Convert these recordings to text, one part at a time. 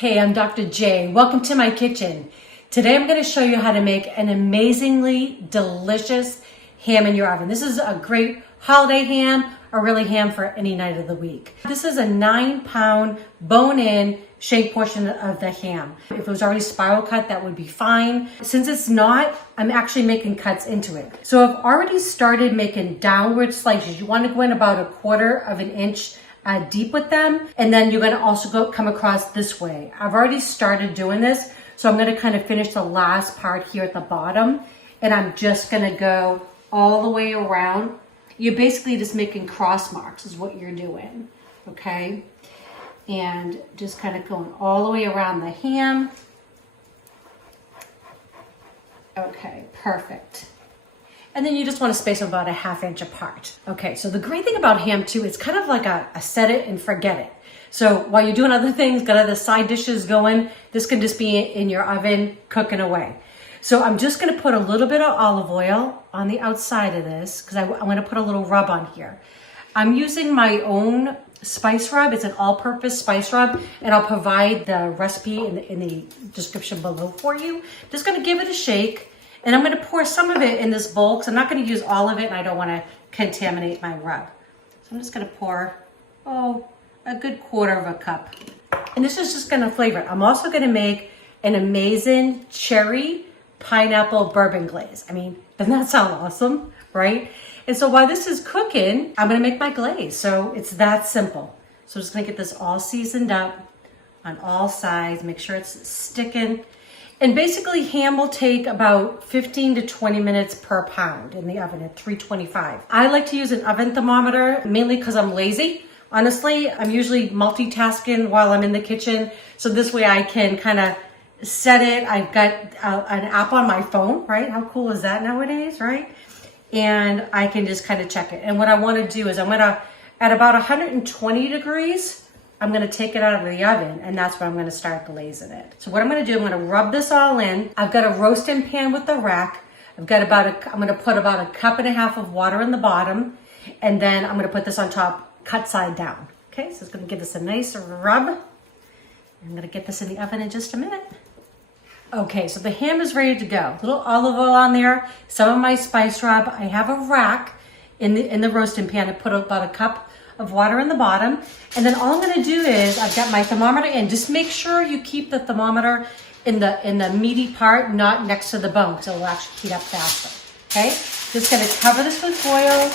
Hey, I'm Dr. J. Welcome to my kitchen. Today I'm going to show you how to make an amazingly delicious ham in your oven. This is a great holiday ham or really ham for any night of the week. This is a 9-pound bone-in shank portion of the ham. If it was already spiral cut, that would be fine. Since it's not, I'm actually making cuts into it. So I've already started making downward slices. You want to go in about 1/4 of an inch deep with them, and then you're going to also come across this way. I've already started doing this, so I'm going to kind of finish the last part here at the bottom, and I'm just going to go all the way around. You're basically just making cross marks is what you're doing, okay? And just kind of going all the way around the ham. Okay, perfect. And then you just want to space them about 1/2 inch apart. Okay, so the great thing about ham too, it's kind of like a set it and forget it. So while you're doing other things, got other side dishes going, this can just be in your oven cooking away. So I'm just going to put a little bit of olive oil on the outside of this because I'm going to put a little rub on here. I'm using my own spice rub. It's an all-purpose spice rub, and I'll provide the recipe in the description below for you. Just going to give it a shake. And I'm going to pour some of it in this bowl because I'm not going to use all of it and I don't want to contaminate my rub. So I'm just going to pour, a good 1/4 cup. And this is just going to flavor it. I'm also going to make an amazing cherry pineapple bourbon glaze. I mean, doesn't that sound awesome, right? And so while this is cooking, I'm going to make my glaze. So it's that simple. So I'm just going to get this all seasoned up on all sides, make sure it's sticking. And basically ham will take about 15 to 20 minutes per pound in the oven at 325. I like to use an oven thermometer mainly because I'm lazy. Honestly, I'm usually multitasking while I'm in the kitchen. So this way I can kind of set it. I've got an app on my phone, right? How cool is that nowadays, right? And I can just kind of check it. And what I want to do is I'm going to, at about 120 degrees, I'm going to take it out of the oven, and that's when I'm going to start glazing it. So what I'm going to do, I'm going to rub this all in. I've got a roasting pan with the rack. I'm going to put about 1.5 cups of water in the bottom, and then I'm going to put this on top, cut side down. Okay, so it's going to give this a nice rub. I'm going to get this in the oven in just a minute. Okay, so the ham is ready to go. A little olive oil on there, some of my spice rub. I have a rack in the roasting pan. I put about 1 cup of water in the bottom, and then all I'm going to do is I've got my thermometer in. Just make sure you keep the thermometer in the meaty part, not next to the bone, so it'll actually heat up faster. Okay, just going to cover this with foil,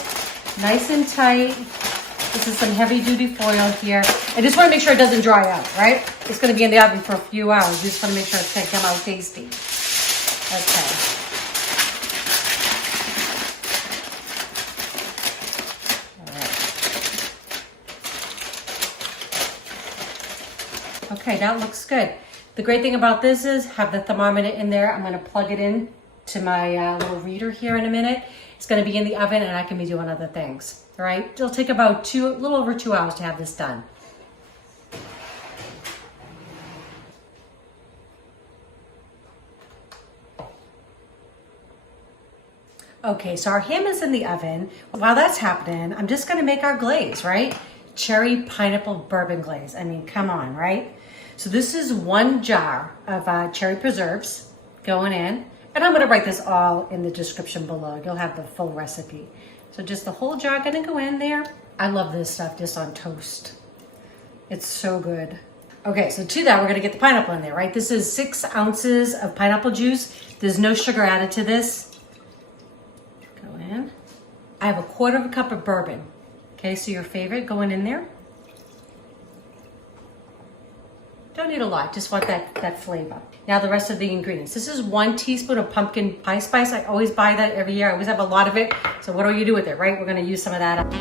nice and tight. This is some heavy duty foil here. I just want to make sure it doesn't dry out, right? It's going to be in the oven for a few hours. You just want to make sure it's going to come out tasty. Okay. Okay, that looks good. The great thing about this is have the thermometer in there. I'm going to plug it in to my little reader here in a minute. It's going to be in the oven and I can be doing other things. All right, it'll take about a little over 2 hours to have this done. Okay, so our ham is in the oven. While that's happening, I'm just going to make our glaze, right? Cherry pineapple bourbon glaze. I mean, come on, right? So this is 1 jar of cherry preserves going in. And I'm going to write this all in the description below. You'll have the full recipe. So just the whole jar going to go in there. I love this stuff just on toast. It's so good. Okay, so to that, we're going to get the pineapple in there, right? This is 6 ounces of pineapple juice. There's no sugar added to this. Go in. I have 1/4 cup of bourbon. Okay, so your favorite going in there. Don't need a lot, just want that flavor. Now the rest of the ingredients. This is 1 teaspoon of pumpkin pie spice. I always buy that every year. I always have a lot of it. So what do you do with it, right? We're gonna use some of that up.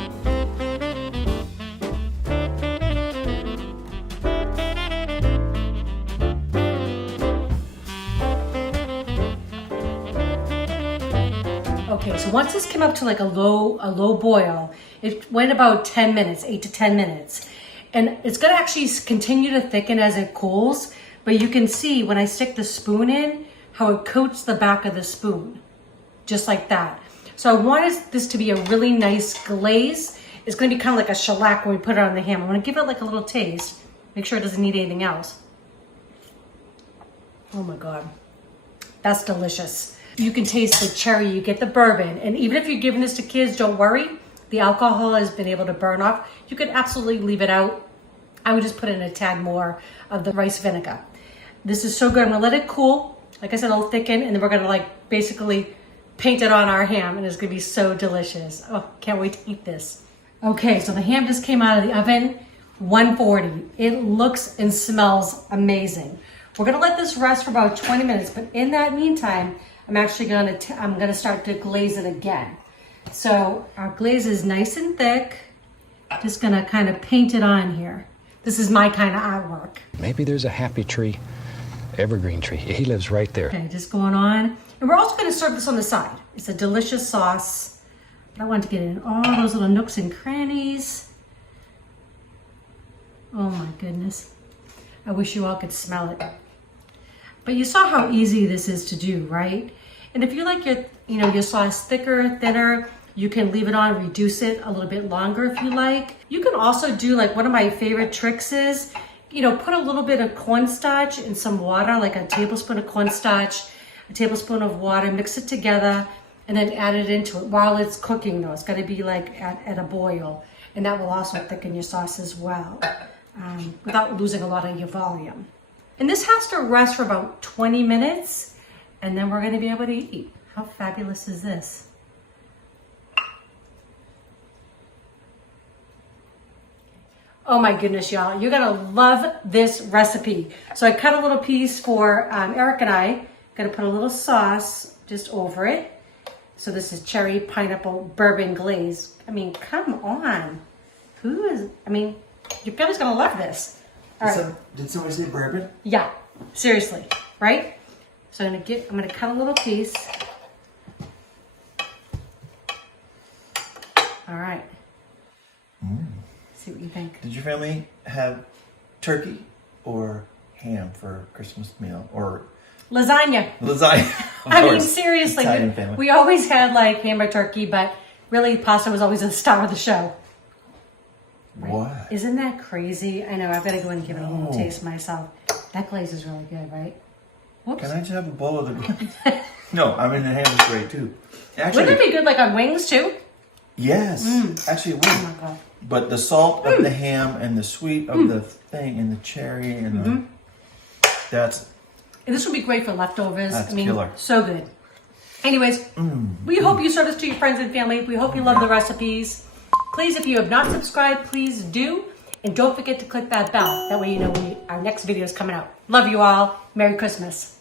Okay, so once this came up to like a low boil, it went about 10 minutes, 8 to 10 minutes. And it's gonna actually continue to thicken as it cools, but you can see when I stick the spoon in, how it coats the back of the spoon, just like that. So I wanted this to be a really nice glaze. It's gonna be kind of like a shellac when we put it on the ham. I wanna give it like a little taste, make sure it doesn't need anything else. Oh my God. That's delicious. You can taste the cherry, you get the bourbon. And even if you're giving this to kids, don't worry. The alcohol has been able to burn off. You could absolutely leave it out. I would just put in a tad more of the rice vinegar. This is so good. I'm gonna let it cool. Like I said, it'll thicken, and then we're gonna like basically paint it on our ham, and it's gonna be so delicious. Oh, can't wait to eat this. Okay, so the ham just came out of the oven, 140. It looks and smells amazing. We're gonna let this rest for about 20 minutes, but in that meantime, I'm actually gonna start to glaze it again. So our glaze is nice and thick. Just gonna kind of paint it on here. This is my kind of artwork. Maybe there's a happy tree, evergreen tree. He lives right there. Okay, just going on. And we're also gonna serve this on the side. It's a delicious sauce. But I want to get in all those little nooks and crannies. Oh my goodness. I wish you all could smell it. But you saw how easy this is to do, right? And if you like your sauce thicker, thinner, you can leave it on, reduce it a little bit longer if you like. You can also do, like, one of my favorite tricks is, put a little bit of cornstarch in some water, like a tablespoon of cornstarch, a tablespoon of water, mix it together, and then add it into it while it's cooking though. It's gotta be like at a boil. And that will also thicken your sauce as well, without losing a lot of your volume. And this has to rest for about 20 minutes, and then we're gonna be able to eat. How fabulous is this? Oh my goodness, y'all. You're gonna love this recipe. So I cut a little piece for Eric and I. Gonna put a little sauce just over it. So this is cherry pineapple bourbon glaze. I mean, come on. You guys gonna love this. All right. Did somebody say bourbon? Yeah, seriously, right? So I'm gonna cut a little piece. All right. See what you think. Did your family have turkey or ham for Christmas meal or Lasagna. lasagna? I mean, seriously, Italian family. we always had like ham or turkey, but really pasta was always the star of the show. Right? What? Isn't that crazy? I know, I've got to go and give it a little No. taste myself. That glaze is really good, right? Whoops. Can I just have a bowl of the? No, I mean the ham is great too. Actually, Wouldn't it be good like on wings too? yes. Actually, it would. Oh my God. But the salt of the ham and the sweet of the thing and the cherry and that's And this would be great for leftovers. That's killer. So good. Anyways, we hope you serve this to your friends and family. We hope you love the recipes. Please, if you have not subscribed, please do. And don't forget to click that bell. That way you know when our next video is coming out. Love you all. Merry Christmas.